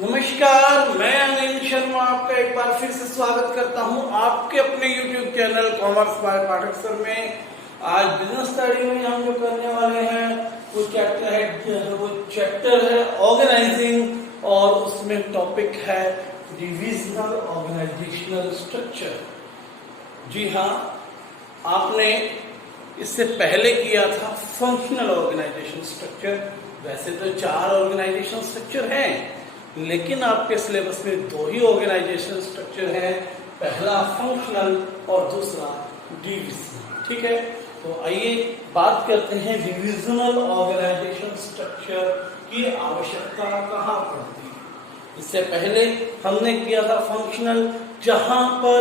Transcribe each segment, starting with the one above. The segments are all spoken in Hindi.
नमस्कार, मैं अनिल शर्मा आपका एक बार फिर से स्वागत करता हूं आपके अपने YouTube channel commerce by Pathak sir में। आज बिजनेस स्टडी में हम जो करने वाले हैं वो चैप्टर है ऑर्गेनाइजिंग और उसमें टॉपिक है डिविजनल ऑर्गेनाइजेशनल स्ट्रक्चर। जी हाँ, आपने इससे पहले किया था फंक्शनल ऑर्गेनाइजेशन स्ट्रक्चर। वैसे तो 4 ऑर्गेनाइजेशन स्ट्रक्चर हैं, लेकिन आपके सिलेबस में 2 ही ऑर्गेनाइजेशन स्ट्रक्चर है, पहला फंक्शनल और दूसरा डिविजनल। ठीक है, तो आइए बात करते हैं डिविजनल ऑर्गेनाइजेशन स्ट्रक्चर की आवश्यकता कहाँ पड़ती है। इससे पहले हमने किया था फंक्शनल, जहां पर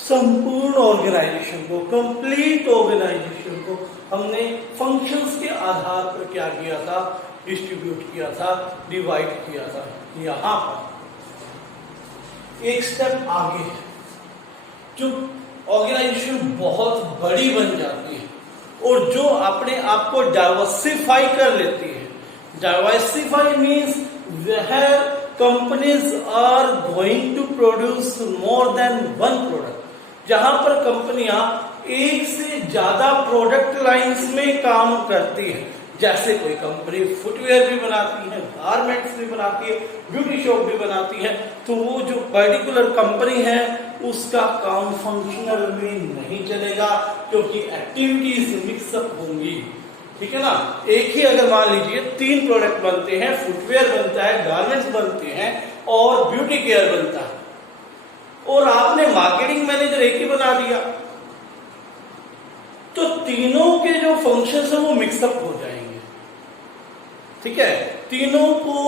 संपूर्ण ऑर्गेनाइजेशन को, कंप्लीट ऑर्गेनाइजेशन को हमने फंक्शंस के आधार पर क्या किया था, डिस्ट्रीब्यूट किया था, डिवाइड किया था। यहां पर एक स्टेप आगे है, जो ऑर्गेनाइजेशन बहुत बड़ी बन जाती है और जो अपने आप को डाइवर्सिफाई कर लेती है। Diversify means where companies are going to produce more than one product, जहां पर कंपनियां एक से ज्यादा प्रोडक्ट लाइंस में काम करती है। जैसे कोई कंपनी फुटवेयर भी बनाती है, गारमेंट्स भी बनाती है, ब्यूटी शॉप भी बनाती है, तो वो जो पर्टिकुलर कंपनी है उसका काम फंक्शनल में नहीं चलेगा, क्योंकि एक्टिविटीज मिक्सअप होंगी। ठीक है ना। एक ही अगर मान लीजिए 3 प्रोडक्ट बनते हैं, फुटवेयर बनता है, गारमेंट्स बनते हैं और ब्यूटी केयर बनता है, और आपने मार्केटिंग मैनेजर एक ही बना दिया, तो तीनों के जो फंक्शंस है वो मिक्सअप हो जाएंगे। ठीक है, तीनों को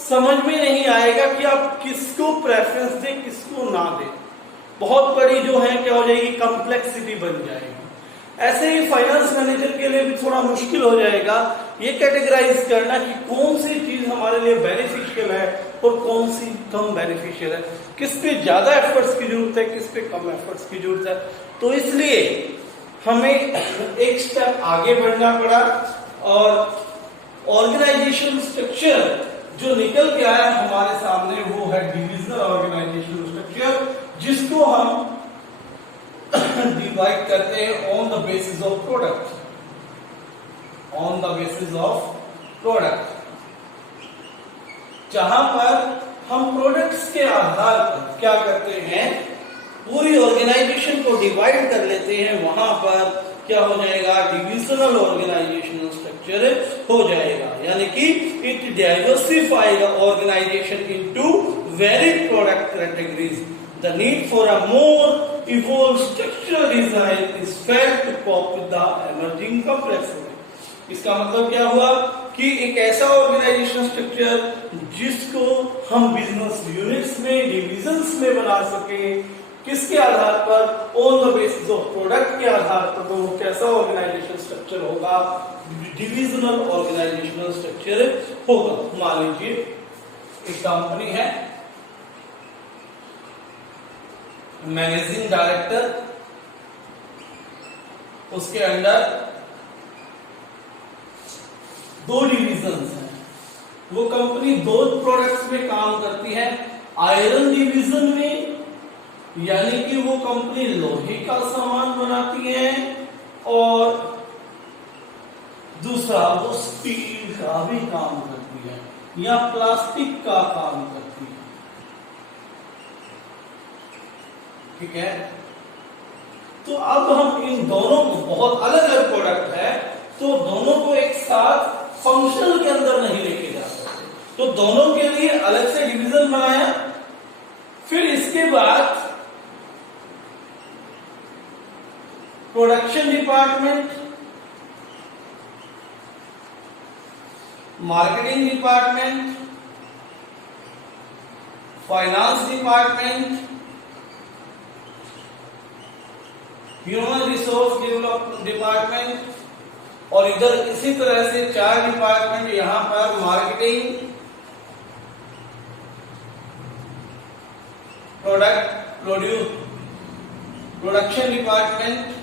समझ में नहीं आएगा कि आप किसको प्रेफरेंस दें, किसको ना दें। बहुत बड़ी जो है क्या हो जाएगी, कॉम्प्लेक्सिटी बन जाएगी। ऐसे ही फाइनेंस मैनेजर के लिए भी थोड़ा मुश्किल हो जाएगा ये कैटेगराइज करना कि कौन सी चीज हमारे लिए बेनिफिशियल है और कौन सी कम बेनिफिशियल है, किस पे ज्यादा एफर्ट्स की जरूरत है, किस पे कम एफर्ट्स की जरूरत है। तो इसलिए हमें एक स्टेप आगे बढ़ना पड़ा और ऑर्गेनाइजेशन स्ट्रक्चर जो निकल के आया हमारे सामने वो है डिविजनल ऑर्गेनाइजेशन स्ट्रक्चर, जिसको हम डिवाइड करते हैं on the basis of product. On the basis of product, जहां पर हम प्रोडक्ट्स के आधार पर क्या करते हैं, पूरी ऑर्गेनाइजेशन को डिवाइड कर लेते हैं। वहां पर क्या हो जाएगा, डिविजनल ऑर्गेनाइजेशनल स्ट्रक्चर हो जाएगा, यानी कि it diversify the organisation into varied product categories. The need for a more evolved structural design is felt to cope with the emerging complexity. इसका मतलब क्या हुआ कि एक ऐसा ऑर्गेनाइजेशन स्ट्रक्चर जिसको हम बिजनेस यूनिट्स में, डिविजन्स में बना सके, किसके आधार पर, on the basis of product के आधार पर, तो वो कैसा ऑर्गेनाइजेशन स्ट्रक्चर होगा, डिविजनल ऑर्गेनाइजेशनल स्ट्रक्चर होगा। मान लीजिए एक कंपनी है, मैनेजिंग डायरेक्टर, उसके अंडर 2 डिविजन्स हैं। वो कंपनी 2 प्रोडक्ट्स में काम करती है। आयरन डिवीजन में, यानी कि वो कंपनी लोहे का सामान बनाती है, और दूसरा वो स्टील का भी काम करती है या प्लास्टिक का काम करती है। ठीक है, तो अब हम इन दोनों को, बहुत अलग अलग प्रोडक्ट है, तो दोनों को एक साथ फंक्शनल के अंदर नहीं लेके जा सकते, तो दोनों के लिए अलग से डिवीजन बनाया। फिर इसके बाद production department, marketing department, finance department, human resource development department, और इधर इसी तरह से 4 डिपार्टमेंट, यहां पर मार्केटिंग, प्रोडक्शन डिपार्टमेंट,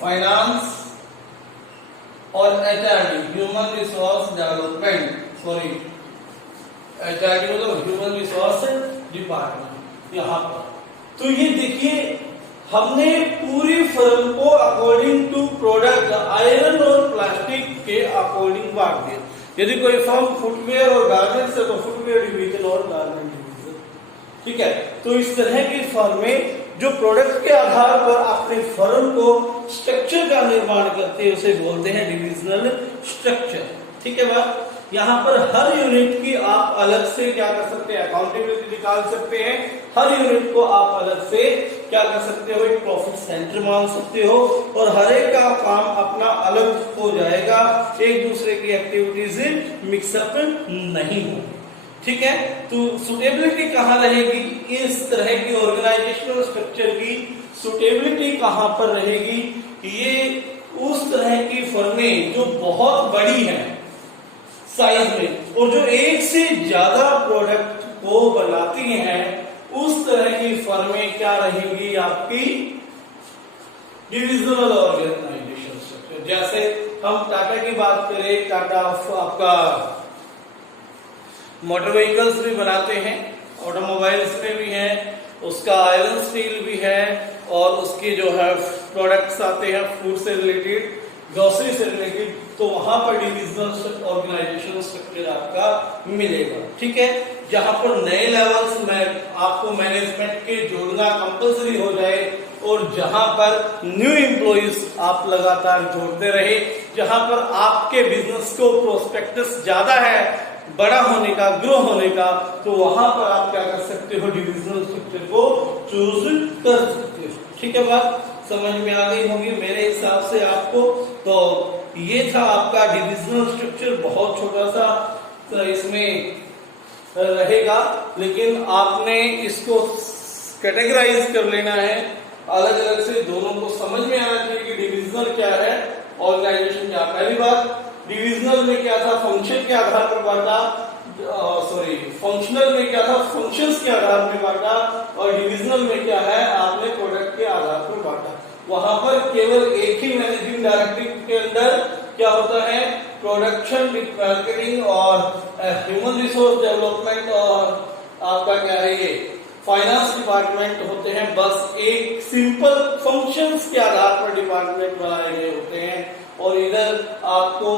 फाइनेंस और HRD human resource development, sorry HRD मतलब ह्यूमन रिसोर्स डिपार्टमेंट यहाँ पर। तो ये देखिए हमने पूरी फर्म को अकॉर्डिंग टू प्रोडक्ट आयरन और प्लास्टिक के अकॉर्डिंग बांट दिया। यदि कोई फर्म फुटवेयर और गारमेंट्स है तो फुटवेयर डिवीजन और गारमेंट डिवीजन, ठीक है। तो इस तरह की फर्म में जो प्रोडक्ट के आधार पर अपने फर्म को स्ट्रक्चर का निर्माण करते हैं उसे बोलते हैं डिविजनल स्ट्रक्चर, ठीक है बात। यहाँ पर हर यूनिट की आप अलग से क्या कर सकते हैं, अकाउंटेबिलिटी निकाल सकते हैं। हर यूनिट को आप अलग से क्या कर सकते हो, एक प्रॉफिट सेंटर मान सकते हो और हर एक का काम अपना अलग हो जाएगा, एक दूसरे की एक्टिविटीज मिक्सअप नहीं होगी, ठीक है। तो सुटेबिलिटी कहाँ रहेगी, इस तरह की ऑर्गेनाइजेशनल स्ट्रक्चर की सुटेबिलिटी कहाँ पर रहेगी, ये उस तरह की फर्में जो बहुत बड़ी हैं साइज में और जो एक से ज्यादा प्रोडक्ट को बनाती हैं, उस तरह की फर्में क्या रहेगी आपकी डिविजनल ऑर्गेनाइजेशन स्ट्रक्चर। जैसे हम टाटा की बात करें, टाटा आपका मोटर व्हीकल्स भी बनाते हैं, ऑटोमोबाइल्स में भी है, उसका आयरन स्टील भी है और उसके जो है प्रोडक्ट्स आते हैं फूड से रिलेटेड, ग्रोसरी से रिलेटेड, तो वहां पर डिविजनल ऑर्गेनाइजेशन स्ट्रक्चर आपका मिलेगा, ठीक है। जहां पर नए लेवल्स में आपको मैनेजमेंट के जोड़ना कंपलसरी हो जाए और जहां पर न्यू एम्प्लॉइज आप लगातार जोड़ते रहे, जहां पर आपके बिजनेस को प्रोस्पेक्टस ज्यादा है बड़ा होने का, ग्रो होने का, तो वहां पर आप क्या कर सकते हो, डिविजनल स्ट्रक्चर को चूज कर सकते हो, ठीक है। बात समझ में आ गई होगी मेरे हिसाब से आपको। तो ये था आपका डिविजनल स्ट्रक्चर, बहुत छोटा सा तो इसमें रहेगा, लेकिन आपने इसको कैटेगराइज कर लेना है अलग अलग से, दोनों को समझ में आना चाहिए कि डिविजनल क्या है, ऑर्गेनाइजेशन क्या। पहली बात, डिविजनल में क्या था, फंक्शन के आधार पर बांटा, फंक्शनल में क्या था, फंक्शंस के आधार पर बांटा, और डिविजनल में क्या है, आपने प्रोडक्ट के आधार पर बांटा। वहां पर केवल एक ही मैनेजिंग डायरेक्टर के अंदर क्या होता है, प्रोडक्शन, मार्केटिंग और ह्यूमन रिसोर्स डेवलपमेंट और आपका क्या है ये फाइनेंस डिपार्टमेंट होते हैं। बस एक सिंपल फंक्शंस के आधार पर डिपार्टमेंट बनाए गए होते हैं और इधर आपको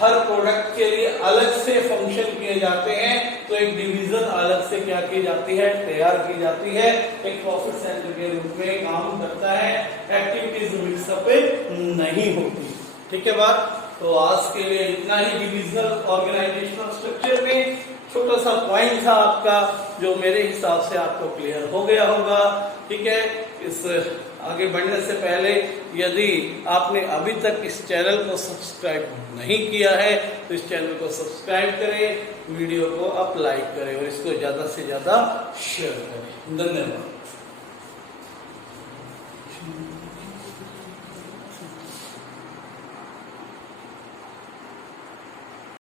हर प्रोडक्ट के लिए अलग से फंक्शन किए जाते हैं। तो एक डिवीजन अलग से क्या की जाती है, तैयार की जाती है, एक प्रॉफिट सेंटर के रूप में काम करता है, एक्टिविटीज मिक्सअप नहीं होती, ठीक है बात। तो आज के लिए इतना ही डिविजनल ऑर्गेनाइजेशनल स्ट्रक्चर में छोटा सा पॉइंट था आपका, जो मेरे हिसाब से आपको क्लियर हो गया होगा, ठीक है। इस आगे बढ़ने से पहले यदि आपने अभी तक इस चैनल को सब्सक्राइब नहीं किया है तो इस चैनल को सब्सक्राइब करें, वीडियो को आप लाइक करें और इसको ज्यादा से ज्यादा शेयर करें। धन्यवाद।